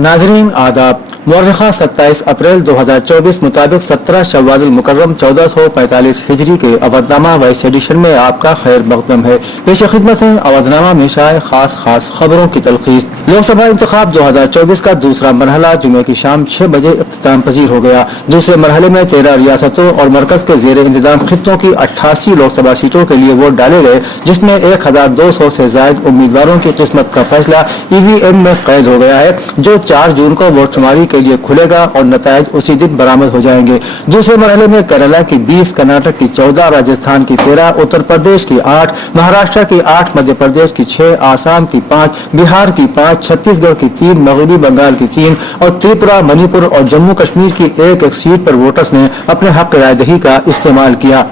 नाजरीन आदाब। मुअर्रिखा 27 अप्रैल 2024 मुताबिक 17 शव्वाल मुकर्रम 1445 हिजरी के अवधनामा वाइस एडिशन में आपका खैर मकदम है। पेश खिदमत है अवधनामा में शाये खास खबरों की तलखीस। लोकसभा इंतखाब 2024 का दूसरा मरहला जुमे की शाम 6 बजे इख्तिताम पजीर हो गया। दूसरे मरहले में 13 रियासतों और मरकज के जेर इंतजाम खित्तों की 88 लोकसभा सीटों के लिए वोट डाले गए, जिसमें 1200 से ज्यादा उम्मीदवारों की किस्मत का फैसला EVM में कैद हो गया है, जो 4 जून को वोट शुमारी के लिए खुलेगा और नतायज उसी दिन बरामद हो जाएंगे। दूसरे मरहले में केरला की 20, कर्नाटक की 14, राजस्थान की 13, उत्तर प्रदेश की 8, महाराष्ट्र की 8, मध्य प्रदेश की 6, आसाम की 5, बिहार की 5, छत्तीसगढ़ की 3, मगरबी बंगाल की 3 और त्रिपुरा, मणिपुर और जम्मू कश्मीर की एक सीट पर वोटर्स ने अपने हक राय दही का इस्तेमाल किया।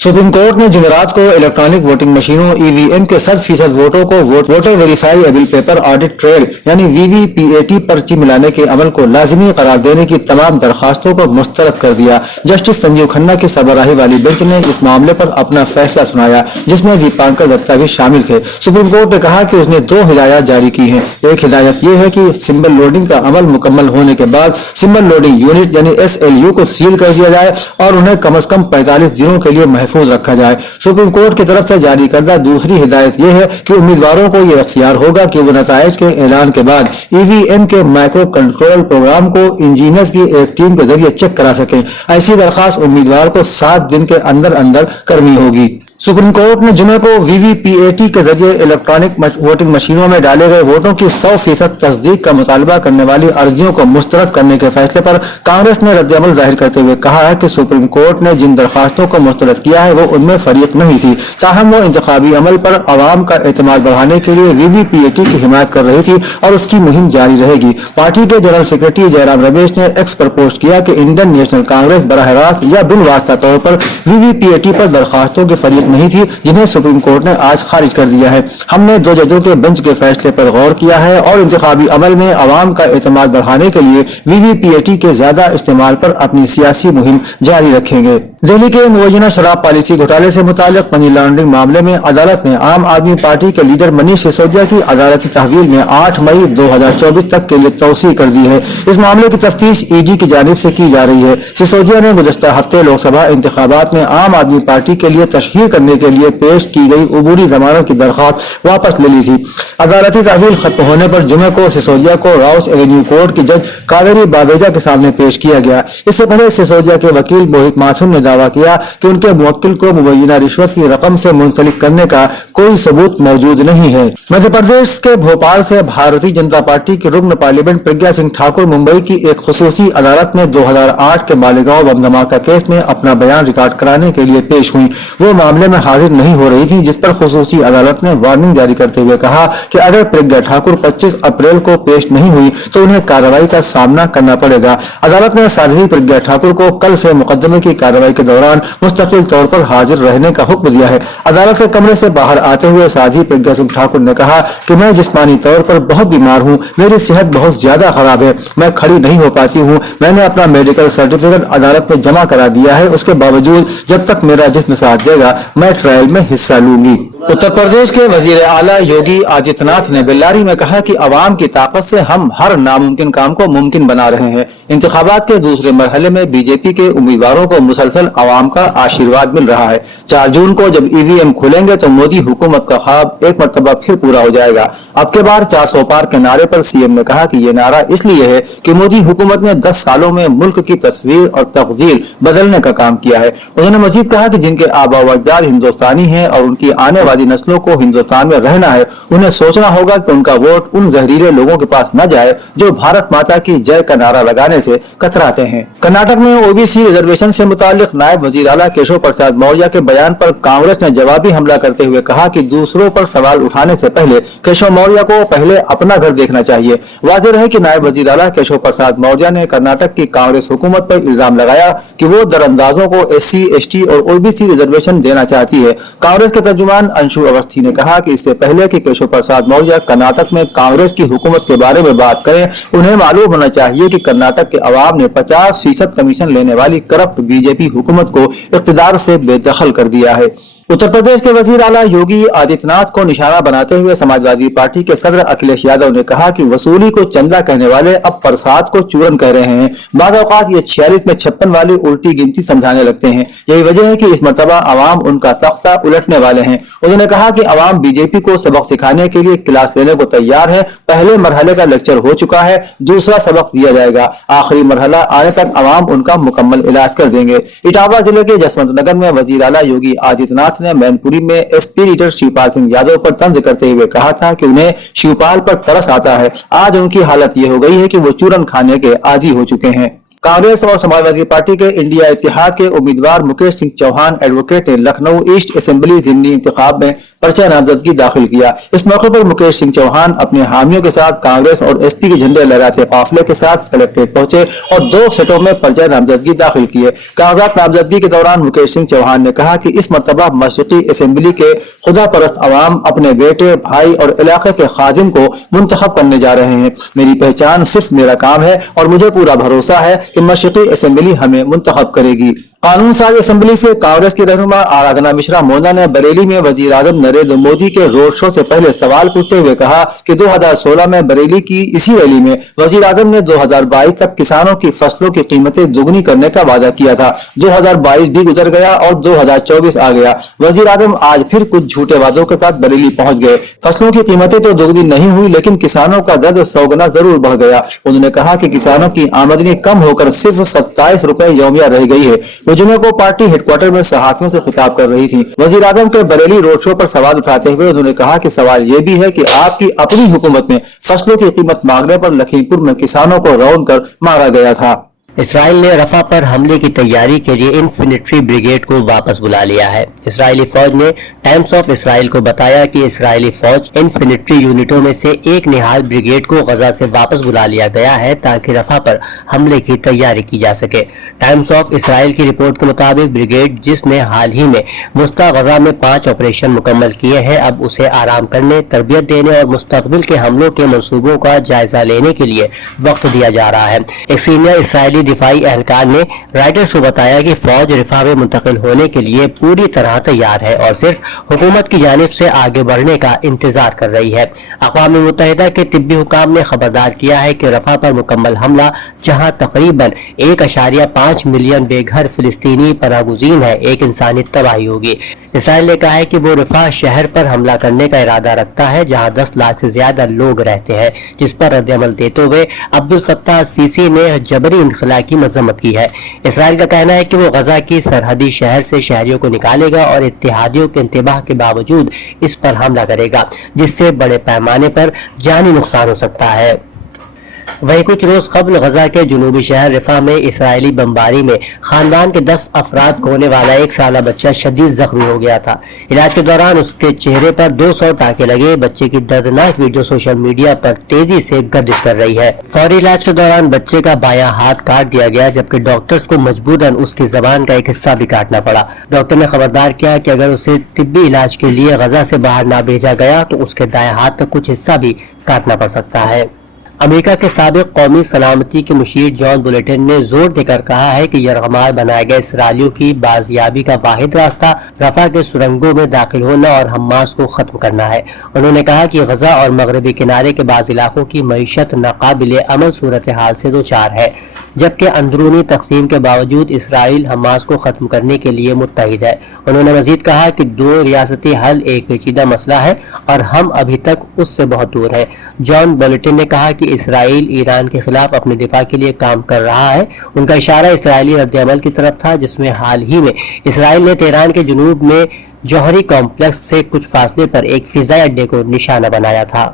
सुप्रीम कोर्ट ने जुमेरात को इलेक्ट्रॉनिक वोटिंग मशीनों EVM के 100% वोटों को voter verifiable paper audit trail यानी VVPAT पर्ची मिलाने के अमल को लाजिमी करार देने की तमाम दरखास्तों को मुस्तरद कर दिया। जस्टिस संजीव खन्ना की सरबराही वाली बेंच ने इस मामले पर अपना फैसला सुनाया, जिसमें दीपांकर दत्ता भी शामिल थे। सुप्रीम कोर्ट ने कहा कि उसने 2 हिदायत जारी की हैं। एक हिदायत यह है कि सिंबल लोडिंग का अमल मुकम्मल होने के बाद सिंबल लोडिंग यूनिट यानी SLU को सील कर दिया जाए और उन्हें कम से कम 45 दिनों के लिए महफूज रखा जाए। सुप्रीम कोर्ट की तरफ से जारी करदा दूसरी हिदायत यह है कि उम्मीदवारों को यह अख्तियार होगा कि वो नताइज के ऐलान के बाद EVM के माइक्रो कंट्रोल प्रोग्राम को इंजीनियर्स की एक टीम के जरिए चेक करा सकें। ऐसी दरखास्त उम्मीदवार को 7 दिन के अंदर करनी होगी। सुप्रीम कोर्ट ने जुमे को VVPAT के जरिए इलेक्ट्रॉनिक वोटिंग मशीनों में डाले गए वोटों की 100% तस्दीक का मुतालबा करने वाली अर्जियों को मुस्तरद करने के फैसले पर कांग्रेस ने रद्दअमल जाहिर करते हुए कहा है कि सुप्रीम कोर्ट ने जिन दरखास्तों को मुस्तरद किया है वो उनमें फरीक नहीं थी, ताहम वो इंतखाबी अमल पर अवाम का एतमाद बढ़ाने के लिए VVPAT की हिमायत कर रही थी और उसकी मुहिम जारी रहेगी। पार्टी के जनरल सेक्रेटरी जयराम रमेश ने एक्स पर पोस्ट किया कि इंडियन नेशनल कांग्रेस बराह रास्त या बिन वास्ता तौर पर VVPAT पर दरखास्तों के फरीक नहीं थी, जिन्हें सुप्रीम कोर्ट ने आज खारिज कर दिया है। हमने 2 जजों के बेंच के फैसले पर गौर किया है और इंतखाबी अमल में अवाम का एतमाद बढ़ाने के लिए VVPAT के ज्यादा इस्तेमाल पर अपनी सियासी मुहिम जारी रखेंगे। दिल्ली के मुवज्जना शराब पॉलिसी घोटाले से मुताल्लिक मनी लॉन्ड्रिंग मामले में अदालत ने आम आदमी पार्टी के लीडर मनीष सिसोदिया की अदालती तहवील में 8 मई 2024 तक के लिए तौसीह कर दी है। इस मामले की तफ्तीश ED की जानिब से की जा रही है। सिसोदिया ने गुज़श्ता हफ्ते लोकसभा इंतखाबात में आम आदमी पार्टी के लिए तशहीर करने के लिए पेश की गई उबूरी जमानत की दरख्वास्त वापस ले ली थी। अदालती तहवील खत्म होने पर जुमे को सिसोदिया को राउस एवेन्यू कोर्ट की जज कावेरी बाबेजा के सामने पेश किया गया। इससे पहले सिसोदिया के वकील मोहित माथुर ने दावा किया कि उनके मुवक्किल को मुबैना रिश्वत की रकम से मुंसलिक करने का कोई सबूत मौजूद नहीं है। मध्य प्रदेश के भोपाल से भारतीय जनता पार्टी के रुकन पार्लियामेंट प्रज्ञा सिंह ठाकुर मुंबई की एक खुसूसी अदालत में 2008 के मालेगांव बम धमाका केस में अपना बयान रिकॉर्ड कराने के लिए पेश हुई। वो मामले में हाजिर नहीं हो रही थी, जिस पर खुसूसी अदालत ने वार्निंग जारी करते हुए कहा कि अगर प्रज्ञा ठाकुर 25 अप्रैल को पेश नहीं हुई तो उन्हें कार्रवाई का सामना करना पड़ेगा। अदालत ने साध्वी प्रज्ञा ठाकुर को कल से मुकदमे की कार्रवाई के दौरान मुस्तकिल तौर पर हाजिर रहने का हुक्म दिया है। अदालत से कमरे से बाहर आते हुए साध्वी प्रज्ञा सिंह ठाकुर ने कहा कि मैं जिस्मानी तौर पर बहुत बीमार हूँ, मेरी सेहत बहुत ज्यादा खराब है, मैं खड़ी नहीं हो पाती हूँ। मैंने अपना मेडिकल सर्टिफिकेट अदालत में जमा करा दिया है, उसके बावजूद जब तक मेरा जिस्म साथ देगा मैं ट्रायल में हिस्सा लूंगी। उत्तर प्रदेश के वजीर आला योगी आदित्यनाथ ने बेल्लारी में कहा कि अवाम की ताकत से हम हर नामुमकिन काम को मुमकिन बना रहे हैं। इंतखाबात के दूसरे मरहले में बीजेपी के उम्मीदवारों को मुसलसल अवाम का आशीर्वाद मिल रहा है। 4 जून को जब EVM खुलेंगे तो मोदी हुकूमत का ख्वाब एक मरतबा फिर पूरा हो जाएगा। अब के बार 400 पार के नारे पर CM ने कहा कि ये नारा इसलिए है कि मोदी हुकूमत ने 10 सालों में मुल्क की तस्वीर और तकदीर बदलने का काम किया है। उन्होंने मजीद कहा कि जिनके आबा व अजदाद हिंदुस्तानी हैं और उनकी आने वाली नस्लों को हिंदुस्तान में रहना है, उन्हें सोचना होगा कि उनका वोट उन जहरीले लोगों के पास न जाए जो भारत माता की जय का नारा लगाने से कतराते हैं। कर्नाटक में OBC रिजर्वेशन से मुताल्लिक नायब वजीर आला केशव प्रसाद मौर्य के बयान पर कांग्रेस ने जवाबी हमला करते हुए कहा कि दूसरों पर सवाल उठाने से पहले केशव मौर्य को पहले अपना घर देखना चाहिए। वाज़ेह है कि नायब वजीर आला केशव प्रसाद मौर्य ने कर्नाटक की कांग्रेस हुकूमत पर इल्जाम लगाया कि वो दरअंदाजों को SC, ST और OBC रिजर्वेशन देना चाहती है। कांग्रेस के तर्जुमान अंशु अवस्थी ने कहा कि इससे पहले कि केशव प्रसाद मौर्य कर्नाटक में कांग्रेस की हुकूमत के बारे में बात करें, उन्हें मालूम होना चाहिए कि कर्नाटक के अवाम ने 50% कमीशन लेने वाली करप्ट बीजेपी हुकूमत को इख्तिदार से बेदखल कर दिया है। उत्तर प्रदेश के वजीर आला योगी आदित्यनाथ को निशाना बनाते हुए समाजवादी पार्टी के सदर अखिलेश यादव ने कहा कि वसूली को चंदा कहने वाले अब प्रसाद को चूरन कह रहे हैं। बाद औकात ये 46 में 56 वाली उल्टी गिनती समझाने लगते हैं। यही वजह है कि इस मरतबा अवाम उनका तख्ता उलटने वाले हैं। उन्होंने कहा कि अवाम बीजेपी को सबक सिखाने के लिए क्लास लेने को तैयार है। पहले मरहले का लेक्चर हो चुका है, दूसरा सबक दिया जाएगा। आखिरी मरहला आने तक अवाम उनका मुकम्मल इलाज कर देंगे। इटावा जिले के जसवंत नगर में वजीर आला योगी आदित्यनाथ ने मैनपुरी में एसपी लीडर शिवपाल सिंह यादव पर तंज करते हुए कहा था कि उन्हें शिवपाल पर तरस आता है। आज उनकी हालत ये हो गई है कि वो चूरन खाने के आदी हो चुके हैं। कांग्रेस और समाजवादी पार्टी के इंडिया इत्तेहाद के उम्मीदवार मुकेश सिंह चौहान एडवोकेट ने लखनऊ ईस्ट असेंबली जिमनी इंतखाब में पर्चा नामजदगी दाखिल किया। इस मौके पर मुकेश सिंह चौहान अपने हामियों के साथ कांग्रेस और एसपी के झंडे लहराते काफिले के साथ कलेक्ट्रेट पहुंचे और 2 सेटों में पर्चा नामजदगी दाखिल किए। कागजात नामजदगी के दौरान मुकेश सिंह चौहान ने कहा कि इस मरतबा मशरिकी असेंबली के खुदा परस्त अवाम अपने बेटे, भाई और इलाके के खादिम को मुंतखब करने जा रहे हैं। मेरी पहचान सिर्फ मेरा काम है और मुझे पूरा भरोसा है कि मशरिकी असेंबली हमें मुंतखब करेगी। कानून साज असेंबली से कांग्रेस की रहनुमा आराधना मिश्रा मोना ने बरेली में वजीर आजम नरेंद्र मोदी के रोड शो से पहले सवाल पूछते हुए कहा कि 2016 में बरेली की इसी रैली में वजीर आजम ने 2022 तक किसानों की फसलों की कीमतें दुगनी करने का वादा किया था। 2022 भी गुजर गया और 2024 आ गया। वजीर आजम आज फिर कुछ झूठे वादों के साथ बरेली पहुंच गए। फसलों की कीमतें तो दुगनी नहीं हुई, लेकिन किसानों का दर्द 100 गुना जरूर बढ़ गया। उन्होंने कहा कि किसानों की आमदनी कम होकर सिर्फ 27 रुपए यौमिया रह गई है। जुमे को पार्टी हेडक्वार्टर में सहाफियों से खिताब कर रही थी। वजीर आजम के बरेली रोड शो पर सवाल उठाते हुए उन्होंने कहा कि सवाल ये भी है कि आपकी अपनी हुकूमत में फसलों की कीमत मांगने पर लखीमपुर में किसानों को रौंद कर मारा गया था। इसराइल ने रफा पर हमले की तैयारी के लिए इन्फिनिट्री ब्रिगेड को वापस बुला लिया है। इसराइली फौज ने टाइम्स ऑफ इसराइल को बताया कि इसराइली फौज इन्फिनिट्री यूनिटों में से एक निहाल ब्रिगेड को गजा से वापस बुला लिया गया है ताकि रफा पर हमले की तैयारी की जा सके। टाइम्स ऑफ इसराइल की रिपोर्ट के मुताबिक ब्रिगेड, जिसने हाल ही में वस्ता गजा में 5 ऑपरेशन मुकम्मल किए हैं, अब उसे आराम करने, तरबियत देने और मुस्तकबिल के हमलों के मंसूबों का जायजा लेने के लिए वक्त दिया जा रहा है। एक सीनियर इसराइली दिफाई एहलकार ने राइटर्स को बताया कि फौज रिफा में मुंतकिल होने के लिए पूरी तरह तैयार है और सिर्फ हुकूमत की जानिब से आगे बढ़ने का इंतजार कर रही है। अक़वाम मुत्तहिदा के तिब्बी हुकाम ने खबरदार किया है कि रफा पर मुकम्मल हमला, जहां तकरीबन 1.5 मिलियन बेघर फिलिस्तीनी पनाहगुज़ीन है, एक इंसानी तबाही होगी। इसराइल ने कहा है कि वो रफा शहर पर हमला करने का इरादा रखता है, जहां 10 लाख से ज्यादा लोग रहते हैं, जिस पर रद्द-ए-अमल देते हुए अब्दुल फत्ताह सीसी ने जबरी इनखला की मजम्मत की है। इसराइल का कहना है कि वो गजा की सरहदी शहर से शहरियों को निकालेगा और इत्तेहादियों के इंतबाह के बावजूद इस पर हमला करेगा, जिससे बड़े पैमाने पर जानी नुकसान हो सकता है। वहीं कुछ रोज कबल गजा के जुनूबी शहर रिफा में इसराइली बमबारी में खानदान के 10 अफराद को होने वाला 1 साला बच्चा शदीद जख्मी हो गया था। इलाज के दौरान उसके चेहरे पर 200 टाके लगे। बच्चे की दर्दनाक वीडियो सोशल मीडिया पर तेजी से गर्दिश कर रही है। फौरी इलाज के दौरान बच्चे का बायां हाथ काट दिया गया, जबकि डॉक्टर्स को मजबूरन उसकी जबान का एक हिस्सा भी काटना पड़ा। डॉक्टर ने खबरदार किया कि अगर उसे तिब्बी इलाज के लिए गजा से बाहर ना भेजा गया तो उसके दाएं हाथ का कुछ हिस्सा भी काटना पड़ सकता है। अमेरिका के साबिक कौमी सलामती के मुशीर जॉन बुलेटिन ने जोर देकर कहा है कि यरगमाल बनाए गए इसराइलियों की बाजियाबी का वाहिद रास्ता रफा के सुरंगों में दाखिल होना और हमास को खत्म करना है। उन्होंने कहा कि गजा और मगरबी किनारे के बाज़ इलाकों की मईशत नाकाबिले अमल सूरत हाल से दो चार है, जबकि अंदरूनी तकसीम के बावजूद इसराइल हमास को खत्म करने के लिए मुत्तहिद है। उन्होंने मजीद कहा कि 2 रियासती हल एक पेचीदा मसला है और हम अभी तक उससे बहुत दूर हैं। जॉन बुलेटिन ने कहा कि इसराइल ईरान के खिलाफ अपने दिफा के लिए काम कर रहा है। उनका इशारा इसराइली रद्द-ए-अमल की तरफ था, जिसमें हाल ही में इसराइल ने तेहरान के जुनूब में जौहरी कॉम्प्लेक्स से कुछ फासले पर एक फिजाई अड्डे को निशाना बनाया था।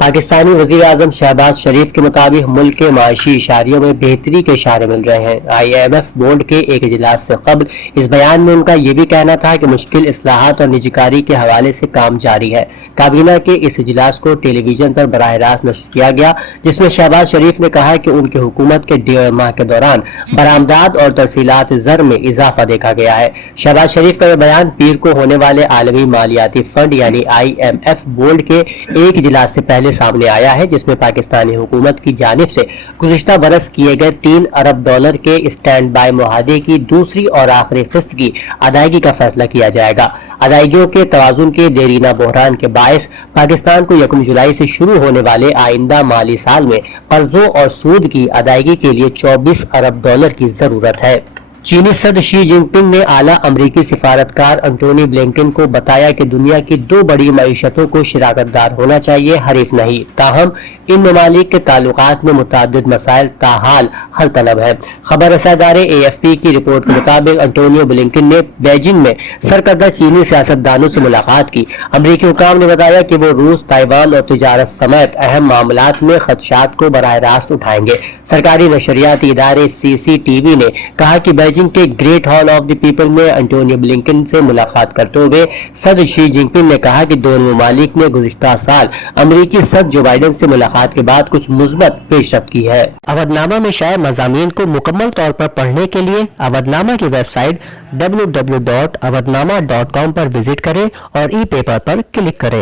पाकिस्तानी वज़ीर आज़म शहबाज शरीफ के मुताबिक मुल्क के माशी इशारियों में बेहतरी के इशारे मिल रहे हैं। IMF बोर्ड के एक इजलास से कबल इस बयान में उनका ये भी कहना था कि मुश्किल इस्लाहात और निजीकारी के हवाले से काम जारी है। काबीना के इस इजलास को टेलीविजन पर बराह रास्त नश्र किया गया, जिसमें शहबाज शरीफ ने कहा कि उनकी हुकूमत के 1.5 माह के दौरान बरामदात और तरसीलात ज़र में इजाफा देखा गया है। शहबाज शरीफ का यह बयान पीर को होने वाले आलमी मालियाती फंड यानी IMF बोर्ड के एक इजलास से पहले मामले सामने आया है जिसमें पाकिस्तानी हुकूमत की जानिब से गुज़िश्ता बरस किए गए $3 अरब के स्टैंड बाय मुआहदे की दूसरी और आखिरी किस्त की अदायगी का फैसला किया जाएगा। अदायगियों के तवाज़ुन के देरीना बहरान के बायस पाकिस्तान को 1 जुलाई से शुरू होने वाले आइंदा माली साल में कर्जों और सूद की अदायगी के लिए $24 अरब की जरूरत है। चीनी सदर शी जिनपिंग ने आला अमरीकी सिफारतकार एंटोनी ब्लिंकन को बताया कि दुनिया की 2 बड़ी मईशतों को शिराकतदार होना चाहिए, हरीफ नहीं। ताहम इन ममालिक के ताल्लुकात में मुतअद्दिद मसाइल ताहाल हल तलब है। खबर रसा इदारे AFP की रिपोर्ट के मुताबिक एंटोनियो ब्लिंकन ने बीजिंग में सरकर्दा चीनी सियासतदानों से मुलाकात की। अमरीकी हुकाम ने बताया कि वो रूस, ताइवान और तिजारत समेत अहम मामलात में खदशात को बराह रास्त उठाएंगे। सरकारी नशरियाती इदारे CCTV ने कहा कि बीजिंग के great hall of the people में एंटोनियो ब्लिंकन से मुलाकात करते हुए सदर शी जिनपिंग ने कहा कि दोनों ममालिक ने गुज़िश्ता साल अमरीकी सदर जो बाइडेन से मुलाकात के बाद कुछ मुस्बत पेशरफ्त की है। अवधनामा में शाया मज़ामीन को मुकम्मल तौर पर पढ़ने के लिए अवधनामा की वेबसाइट www.awadhnama.com पर विजिट करें और ई पेपर पर क्लिक करें।